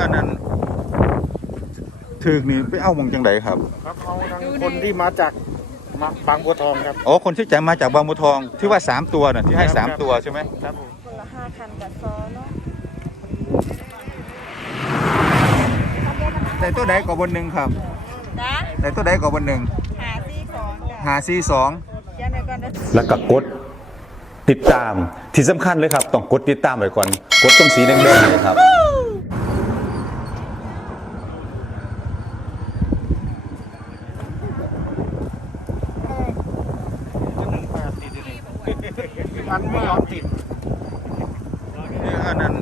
อันนั้นถึกนี่ไปเอามองจังไดครับครับเอาทางคนที่มาจากบางบัวทองครับอ๋อคนที่จะมาจากบางบัวทองที่ว่า3ตัวน่ะที่ให้3ตัวใช่ไหมครับผมคนละ5 คันกับซอเนาะแต่ตัวใดก็บนหนึ่งครับนะแต่ตัวใดก็บนหนึ่ง 542 542 ยันเดี๋ยวก่อนนะแล้วก็กดติดตามที่สำคัญเลยครับต้องกดติดตามไว้ก่อนกดตรงสีแดงๆเลยครับอันไม่ยอมติดนี่อันนั้น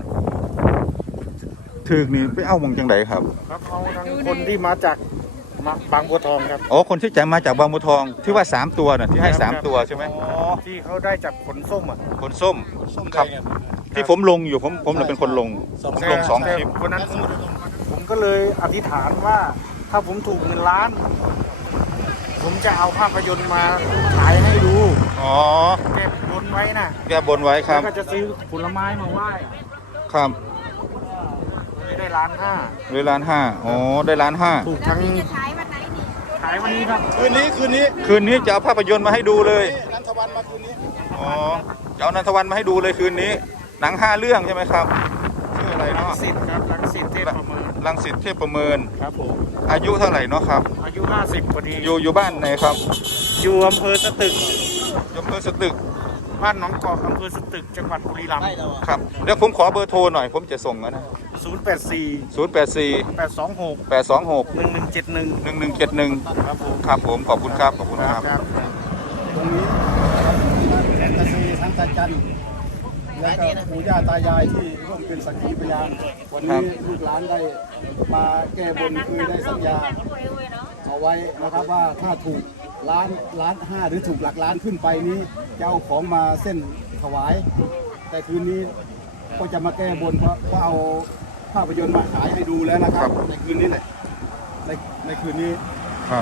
ถึกนี่ไปเอามองจังไดครับครับเอาทางคนที่มาจากบางบัวทองครับอ๋อคนที่จะมาจากบางบัวทองที่ว่า3ตัวน่ะที่ให้3ตัวใช่ไหมอ๋อที่เขาได้จากผลส้มอ่ะผลส้มครับที่ผมลงอยู่ผมเลยเป็นคนลงผมลง2 คลิปวันนั้นผมก็เลยอธิษฐานว่าถ้าผมถูก1 ล้านผมจะเอาภาพยนตร์มาฉายให้ดูอ๋อแก้บนไว้นะแก้บนไว้ครับแล้วก็จะซื้อผลไม้มาไหว้ครับได้1.5 ล้านได้1.5 อ๋อได้1.5 ถูกทั้งฉายวันไหนนี่ฉายวันนี้ครับคืนนี้จะเอาภาพยนตร์มาให้ดูเลยนันทวันมาคืนนี้อ๋อจะเอานันทวันมาให้ดูเลยคืนนี้หนัง5 เรื่องใช่ไหมครับชื่ออะไรเนาะรังสิตครับรังสิตเทพประเมินรังสิตเทพประเมินครับผมอายุเท่าไหร่เนาะครับอายุ50พอดีอยู่บ้านไหนครับอยู่อำเภอสตึกอำเภอสตึกบ้านหนองกอกอำเภอสตึกจังหวัดบุรีรัมย์ครับเดี๋ยวผมขอเบอร์โทรหน่อยผมจะส่งนะ 084 826 826 1171 ครับผมขอบคุณครับขอบคุณครับตรงนี้ทั้งตาซีทั้งตาจันและก็ปู่ย่าตายายที่ร่วมเป็นสักขีพยานวันนี้ลูกหลานได้มาแก้บนคือได้สัญญาเอาไว้นะครับว่าถ้าถูก1.5 หรือถูกหลักล้านขึ้นไปนี้จะเอาของมาเส้นถวายแต่คืนนี้ก็จะมาแก้บนเพราะเอาภาพยนตร์มาฉายให้ดูแล้วนะครับในคืนนี้แหละในคืนนี้ครับ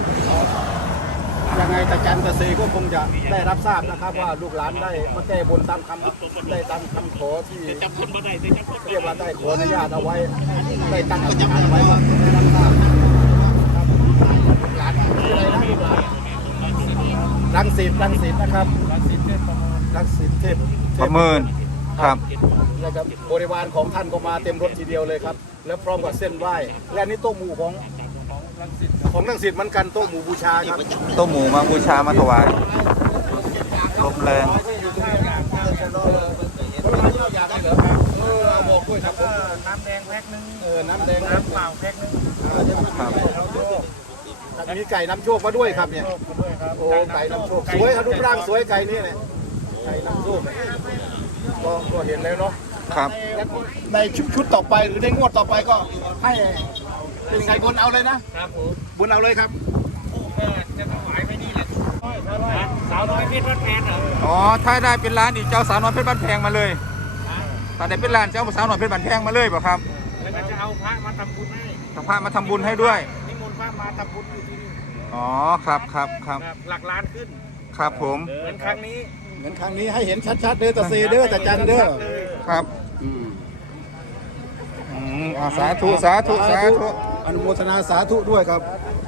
ยังไงตาจันตาเซก็คงจะได้รับทราบนะครับว่าลูกหลานได้มาแก้บนตามคำขอที่เรียกว่าได้ขออนุญาตเอาไว้ได้ตั้งอธิษฐานไว้ว่าได้รับทราบครับลูกหลานชื่ออะไรนะลูกหลานรังสิตนะครับรังสิตเทพประเมินครับนะครับบริวารของท่านก็มาเต็มรถทีเดียวเลยครับแล้วพร้อมกับเส้นไหว้และนี่โต๊ะหมู่ของรังสิตเหมือนกันโต๊ะหมู่บูชาครับโต๊ะหมู่มาบูชามาถวายลมแรงบอกด้วยครับน้ำแดงแพ็คนึงน้ำแดงน้ำเปล่าแพ็คนึงมีไก่น้ำโชคมาด้วยครับเนี่ยโอ้ไก่น้ำโชคสวยครับรูปร่างสวยไก่นี่เนี่ยไก่น้ำโชคก็เห็นแล้วเนาะครับในชุดต่อไปหรือในงวดต่อไปก็ให้เป็นไก่บนเอาเลยนะครับบนเอาเลยครับจะถวายไปนี่แหละสาวน้อยเพชรบ้านแพงเหรออ๋อถ้าได้เป็นล้านอีกเจ้าสาวน้อยเพชรบ้านแพงมาเลยถ้าได้เป็นล้านเจ้าสาวน้อยเพชรบ้านแพงมาเลยเปล่าครับแล้วก็จะเอาพระมาทำบุญให้พระมาทำบุญให้ด้วยนิมนต์พระมาทำบุญอยู่ที่นี่อ๋อครับหลักล้านขึ้นครับผมเหมือนครั้งนี้ให้เห็นชัดๆเด้อตาเซเด้อตาจันเด้อครับสาธุอนุโมทนาสาธุด้วยครับ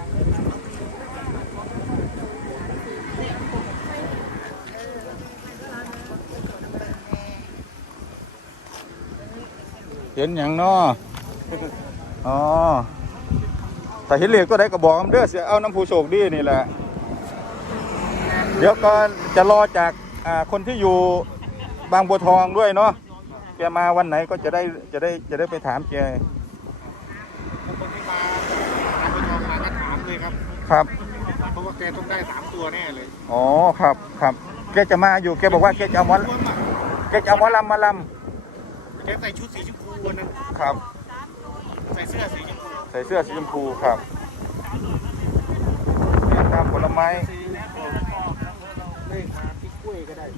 เห็นอย่างน้ออ๋อแต่เห็นเหล็กก็ได้กระบอกเด้อเสียเอาน้ำผู้โชคดีนี่แหละเดี๋ยวก็จะรอจากคนที่อยู่บางบัวทองด้วยเนาะแกมาวันไหนก็จะได้ไปถามแกคนที่มาบางบัวทองมาก็ถามเลยครับครับเพราะว่าแกต้องได้3 ตัวแน่เลยอ๋อครับแกจะมาอยู่แกบอกว่าแกจะเอาหมอลำแกใส่ชุดสีชมพูวันนั้นครับใส่เสื้อสีชมพูครับน้ำผลไม้เลขมาที่กล้วยก็ได้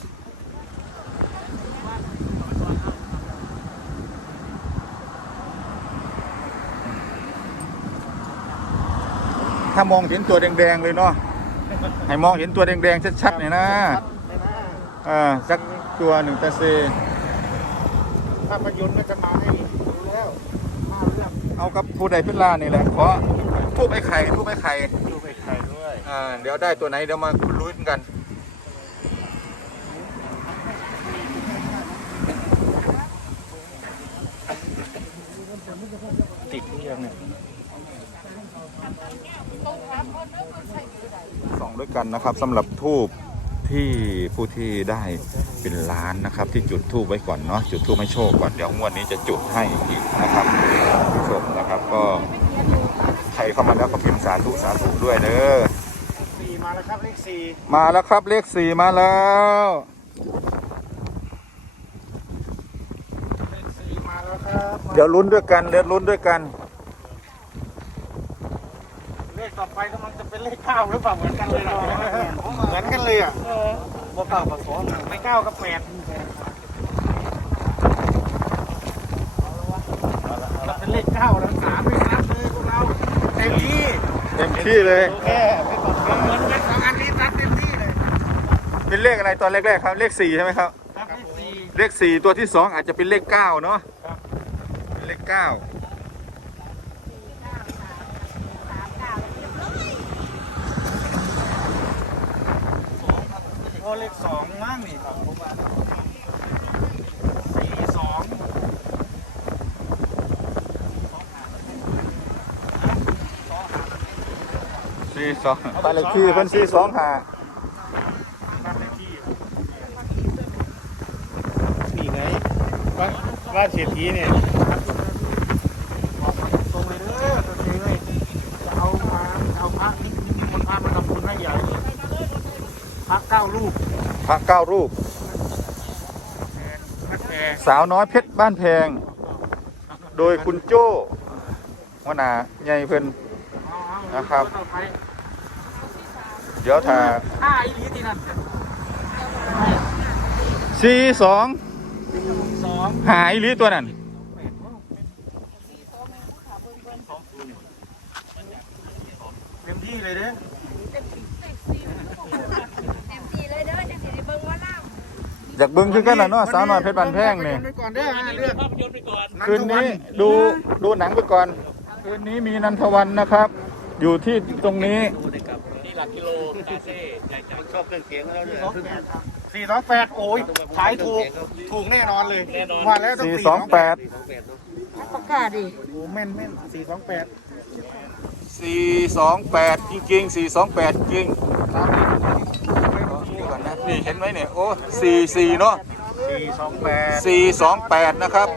ถ้ามองเห็นตัวแดงๆเลยเนาะให้มองเห็นตัวแดงๆชัดๆหน่อยนะสักตัว1 ตาเซภาพยนตร์ก็จะมาให้ดูแล้วกับผู้ใดเป็นล่านี่แหละขอทูบไอ้ไข่ทูบไอ้ไข่ดูไปไข่ด้วยเดี๋ยวได้ตัวไหนเดี๋ยวมาลุ้นกันติดหรือยังเนี่ยส่องด้วยกันนะครับสำหรับทูบที่ผู้ที่ได้เป็นล้านนะครับ ที่จุดทูบไว้ก่อนเนาะจุดทูบให้โชคก่อนเดี๋ยวงวดนี้จะจุดให้อีกนะครับผู้ชมนะครับก็ใครเข้ามาแล้วก็พิมพ์สาธุสาธุด้วยเด้อสี่มาแล้วครับเลขสี่มาแล้วครับเลข4มาแล้วเลขสี่มาแล้วครับเดี๋ยวลุ้นด้วยกันเดี๋ยวลุ้นด้วยกันเลขต่อไปกำลังจะเป็นเลขเก้าหรือเปล่าเหมือนกันเลยเนาะเหมือนกันเลยอ่ะว่าเก้ากับสองไม่เก้ากับแปดเราเป็นเลขเก้าแล้วสามไม่นับเลยพวกเราเต็มที่เต็มที่เลยแค่เหมือนกันสองอันนี้นับเต็มที่เลยเป็นเลขอะไรตอนแรกๆครับเลข4ใช่ไหมครับครับเลขสี่เลข4ตัวที่2อาจจะเป็นเลข9เนาะเป็นเลข9 โอ้เลขสองมั่งนี่ครับผมว่าสี่สอง 42บ้านเลขที่เพิ่น425 บ้านเลขที่นี่ไงบ้านเศรษฐีเนี่ยบอกตรงเลยเด้อตัวเองเลยจะเอาพระคนพระมาทำบุญให้ใหญ่พระ9 รูปพระ9รูปพระแพรสาวน้อยเพชรบ้านแพง โดยคุณโจ้หัวหน้าใหญ่เพิ่น นะครับ เดี๋ยวถ้าอีหลีที่นั่น 42 สองหายหรือตัวนั้นเต็มที่เลยเด้อเต็มที่เลยเด้อจังสิได้เบิ่งว่าล่ำอยากเบิ่งคือกันล่ะเนาะสาวน้อยเพชรบ้านแพงนี่ไปก่อนเด้อเลือกคืนนี้ดูหนังไปก่อน คืนนี้มีนันทวันนะครับ อยู่ที่ตรงนี้ 428โอ้ยขายถูกแน่นอนเลยมาแล้วต้อง 428 ประกาศดิโอ้แม่น428 428 จริงๆ 428 จริงนี่ก่อนนะนี่เห็นไหมเนี่ยโอ้44เนาะ 428นะครับ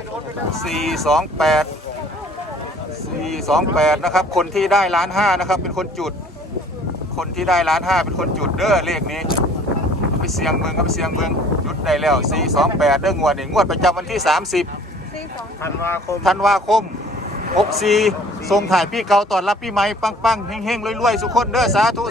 428นะครับคนที่ได้1.5 ล้านนะครับเป็นคนจุดคนที่ได้1.5 ล้านเป็นคนจุดเด้อเลขนี้เอาไปเสียงเมืองจุดได้แล้ว428เด้องวดนี่งวดประจำวันที่30 ธันวาคม 64ส่งถ่ายพี่เก่าตอนรับพี่ใหม่ปังๆเฮงๆรวยๆสุขคนเด้อสาธุ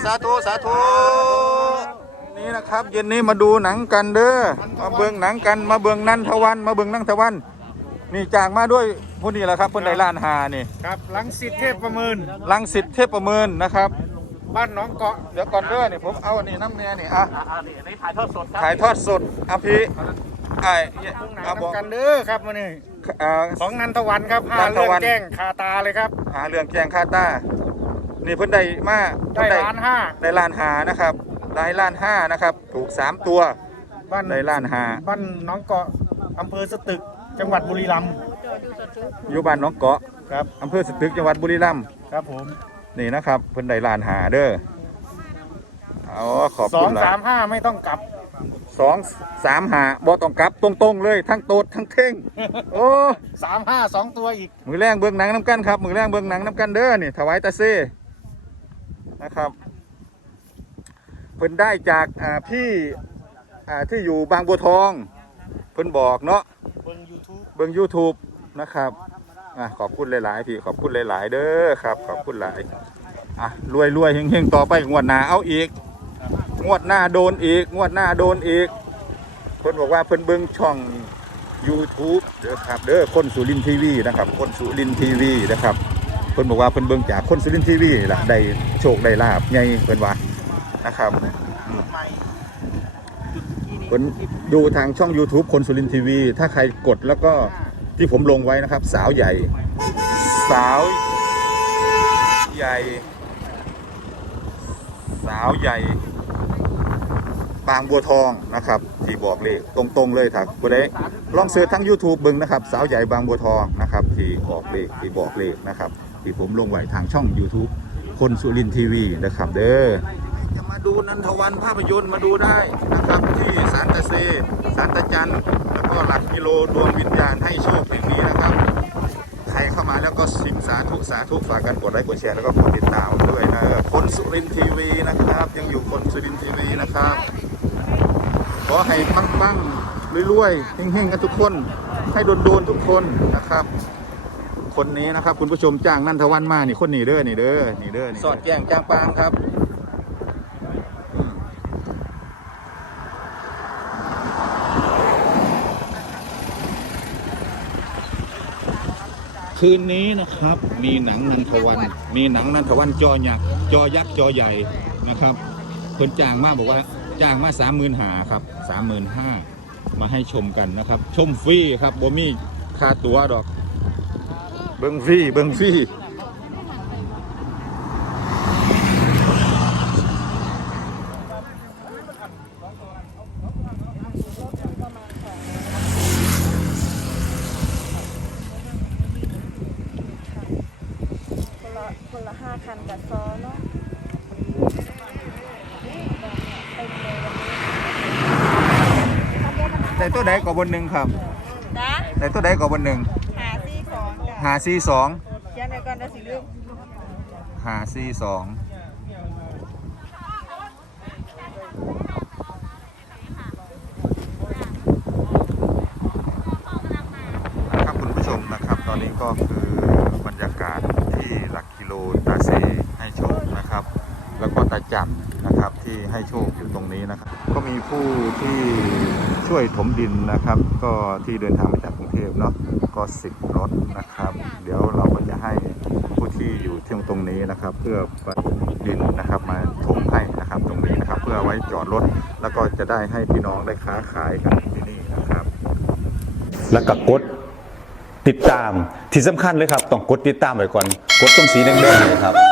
นี่นะครับเย็นนี้มาดูหนังกันเด้อมาเบิ่งหนังกันมาเบิ่งนันทวันนี่จากมาด้วยผู้นี้แหละครับเพิ่นได้1.5 ล้านนี่ครับลังสิตเทพประเมินลังสิตเทพประเมินนะครับบ้านหนองเกาะเดี๋ยวก่อนเด้อนี่ผมเอาอันนี้น้ำเมียนี่อ่ะนี่ถ่ายทอดสดครับถ่ายทอดสดอ่ะพี่ไอ้เอาบอกกันเด้อครับมานี่อ่าของนันทวันครับนันทวันเรื่องแจ้งคาตาเลยครับหาเรื่องแกงคาตานี่เพิ่นได้มาได้เพิ่น 1.5 ล้านได้1.5 ล้านนะครับได้1.5 ล้านนะครับถูก3ตัวบ้านได้1.5 ล้านบ้านหนองเกาะอำเภอสตึกจังหวัดบุรีรัมย์อยู่บ้านหนองเกาะครับอำเภอสตึกจังหวัดบุรีรัมย์ครับผมนี่นะครับเพิ่นได้1.5 ล้านเด้อเอาขอบคุณหลาย 235ไม่ต้องกลับ 235บ่ต้องกลับตรงๆเลยทั้งโตดทั้งเท่งโอ้ 35 2 ตัวอีกมือแรงเบิ่งหนังน้ำกันครับมือแรงเบิ่งหนังน้ำกันเด้อนี่ถวายตาเซ่นะครับเพิ่นได้จากพี่ที่อยู่บางบัวทองเพิ่นบอกเนาะ เบิ่ง YouTube นะครับขอบคุณหลายๆพี่ขอบคุณหลายๆเด้อครับขอบคุณหลายรวยๆเฮงๆต่อไปงวดหน้าเอาอีกงวดหน้าโดนอีกเพิ่นบอกว่าเพิ่นเบิ่งช่อง YouTube เด้อครับเด้อคนสุรินทร์ทีวีนะครับคนสุรินทร์ทีวีนะครับเพิ่นบอกว่าเพิ่นเบิ่งจากคนสุรินทร์ทีวีล่ะได้โชคได้ลาภใหญ่เพิ่นว่านะครับเพิ่นดูทางช่อง YouTube คนสุรินทร์ทีวีถ้าใครกดแล้วก็ที่ผมลงไว้นะครับสาวใหญ่สาวใหญ่บางบัวทองนะครับที่บอกเลขตรงๆเลยครับบ่ได้ลองเสิร์ชทั้ง YouTube เบิ่งนะครับสาวใหญ่บางบัวทองนะครับที่ออกเลขที่บอกเลขนะครับที่ผมลงไว้ทางช่อง YouTube คนสุรินทร์ทีวีนะครับเด้อจะมาดูนันทวันภาพยนตร์มาดูได้นะครับที่ศาลตะเซศาลตะจันแล้วก็หลักกิโลดวงวิญญาณให้โชคอย่างนี้นะครับใครเข้ามาแล้วก็สิบสาธุฝากกันกดไลค์กดแชร์แล้วก็กดติดตามด้วยนะคนสุรินทร์ทีวีนะครับยังอยู่คนสุรินทร์ทีวีนะครับขอให้ปังๆรวยๆเฮงๆกันทุกคนให้โดนๆทุกคนนะครับคนนี้นะครับคุณผู้ชมจ้างนันทวันมานี่คนนี้เด้อนี่เด้อสอดแจ้งจ้างปางครับคืนนี้นะครับมีหนังนันทวันจอยักษ์จอใหญ่นะครับคนจ้างมาบอกว่าจ้างมา35,000ครับ35,000มาให้ชมกันนะครับชมฟรีครับบ่มีค่าตั๋วดอกเบิ่งฟรีคนละ5 คันกับซอเนาะแต่ตัวใดก็บนหนึ่งครับนะแต่ตัวใดก็บนหนึ่งหาซี่ของจ้ะ 542 เขียนในก่อนนะสิลืม 542นะครับคุณผู้ชมนะครับตอนนี้ก็คือบรรยากาศที่หลักกิโลตาเซให้โชคนะครับแล้วก็ตาจับนะครับที่ให้โชคอยู่ตรงนี้นะครับก็มีผู้ที่ช่วยถมดินนะครับก็ที่เดินทางมาจากกรุงเทพเนาะก็10 รถนะครับเดี๋ยวเราก็จะให้ผู้ที่อยู่ที่ตรงนี้นะครับเพื่อดินนะครับมาถมให้นะครับตรงนี้นะครับเพื่อไว้จอดรถแล้วก็จะได้ให้พี่น้องได้ค้าขายกันที่นี่นะครับแล้วก็กดติดตามที่สำคัญเลยครับต้องกดติดตามไว้ก่อนกดตรงสีแดงๆเลยครับ